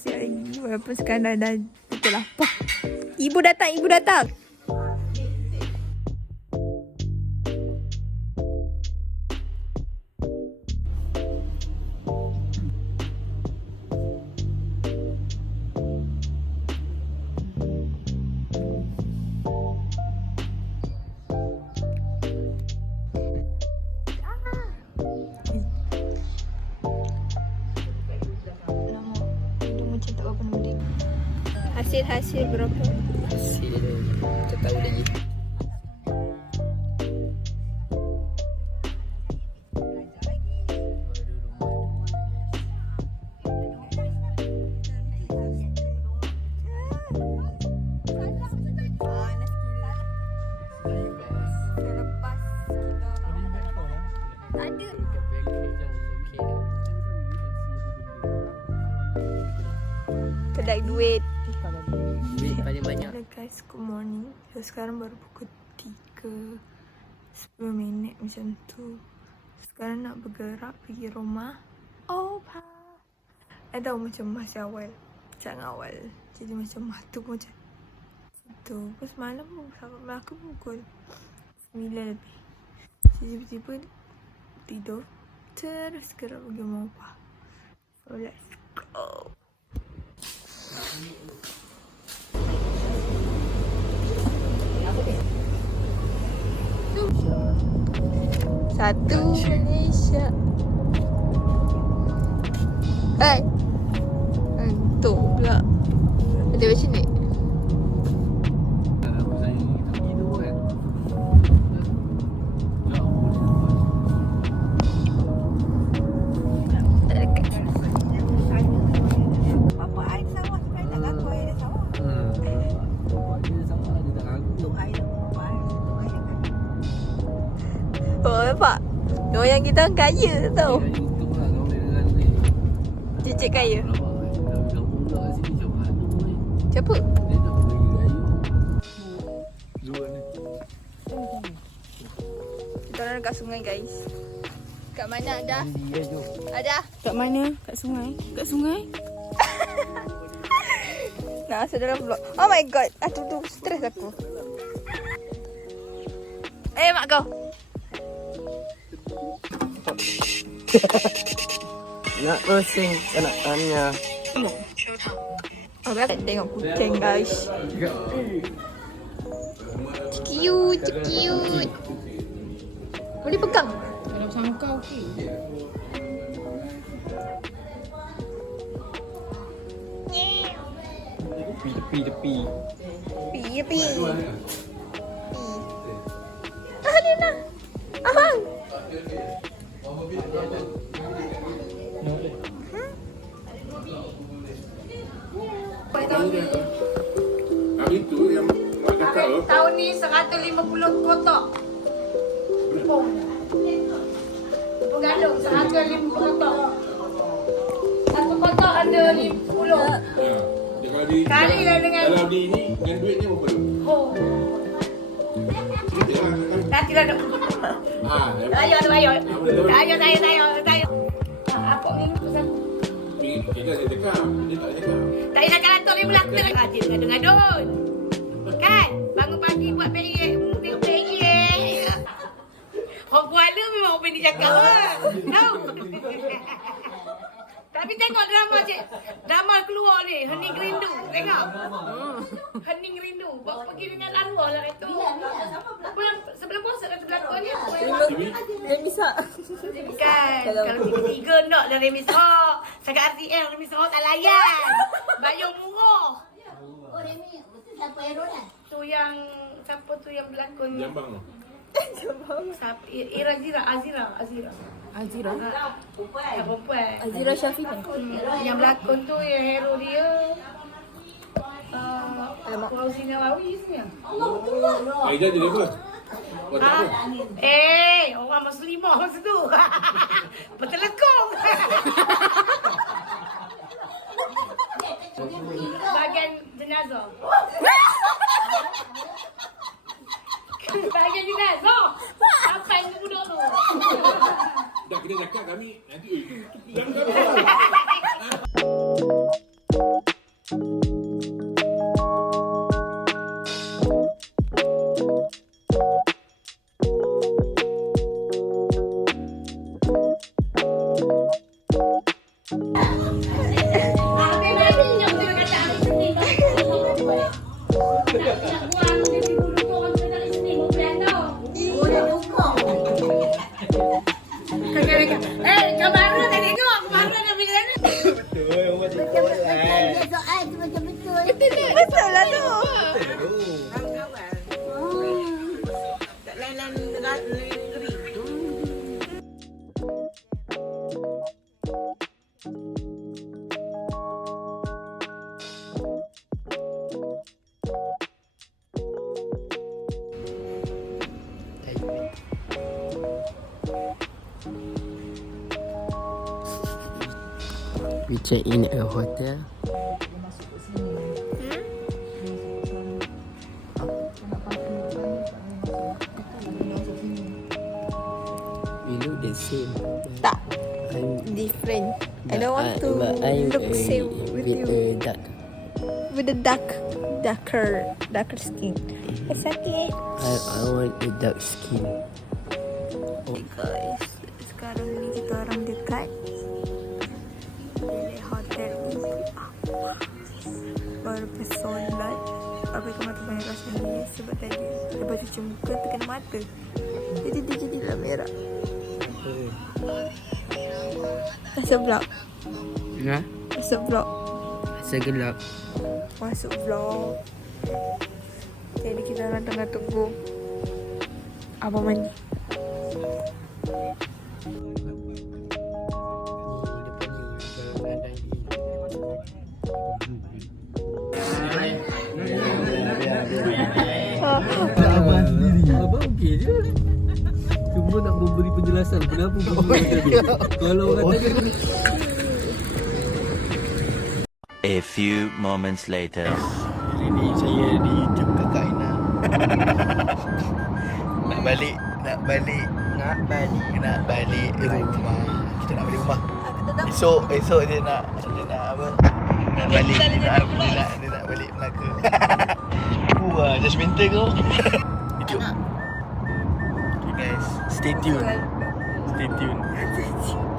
nasi lagi. Walaupun sekarang dah, dah betul lapar. Ibu datang, ibu datang. Hasil-hasil berapa? Hasil Tak tahu lagi. Kedai duit. Banyak-banyak Hello guys, good morning. So, sekarang baru pukul 3 10 minit macam tu. Sekarang nak bergerak pergi rumah. Opa. I tahu macam masih awal. Sangat awal. Jadi macam mata pun macam tu. Pukul semalam pun sampai aku pukul 9 lebih. Jadi tiba-tiba tidur. Terus gerak pergi rumah opa. So let's go. Satu Malaysia. Hai. Entuk pula. Ada macam ni. Tak Oh, nampak? Orang yang kita orang kaya tau. Cicit kaya. Siapa? Kita orang dekat sungai guys. Kat mana ada? Ada? Kat mana? Kat sungai? Kat sungai? Nak masuk dalam vlog. Oh my god. Aduh tu stres aku. Eh mak kau. Nak pusing Tak nak tanya Oh kan tengok kucing guys. Cute, cute. Boleh pegang? Kalau sama kau okey. Tepi-tepi Pi, pi. Pi. Ah, Lina. Abang. Hari tu yang mak cakap tu Tahun ni 150 kotak. Tepung. Tepung galung 150 kotak. Satu kotak ada 50. ya, dia kalau di Kali lah dengan- Kalau di ni dengan duitnya berapa tu? Oh. Kita Nanti lah dok. Ah, Ayo tu ayo. Ayo ayo ayo ayo. Apa ni kita cakap, dia tak payah nak kantor ni belakang rajin ngadun-ngadun. Kan? Bangun pagi buat periek, tengok periek. Orang Kuala memang yang dia cakap lah. Tahu? Tapi tengok drama cik. Drama keluar ni. Hening rindu. Tengok. Hening rindu. Bawa pergi dengan laluan lah kata. Bulan, sebelum puasa kata berlakon ni. Bisa. Bukan. Kalau tiga-tiga nak lah remis hok. Sangat RTL remis hok tak layan. Bayar murah. Oh, Remy, betul siapa yang? Tu yang siapa tu yang berlakon Jambang tu. Siapa? Ira Azira, Azira, Azira. Azira. Ah, yang perempuan. Azira Syafiqah. Hmm, yang berlakon tu yang hero dia uh, Fauzi Nawawi sebenarnya. Aida jadi apa? Buat Ha? apa? Eh, orang muslimah masa tu. Bertelekong. Bahagian jenazah. Bahagian jenazah. Sampai ni budak tu. Dah kita cakap kami nanti eh dalam kami. Check in a hotel. We look the same. Tak, I'm, different. I don't want to I'm look a, same with with you. a dark. With the dark, darker, darker skin. Mm-hmm. It's okay. I, I want a dark skin. Okay guys, sekarang ni kita orang dekat Apa kau mata banyak rasa ni Sebab tadi Lepas cuci muka terkena mata. Jadi dia jadi lah merah. Rasa vlog Ha? Rasa vlog Rasa gelap. Masuk vlog Jadi kita orang tengah tunggu Abang mandi Okey je. Cuma nak memberi penjelasan kenapa begini tadi. Kalau orang tanya A few moments later. Hari ni saya di jump kakak Ina. Nak balik Nak balik Nak balik Nak balik rumah. Kita nak balik rumah. Esok Esok dia nak Dia nak apa? Nak balik Dia nak, dia nak, dia nak balik Melaka. Wah Judgemental kau. Hidup Okay guys Stay tuned. Stay tuned.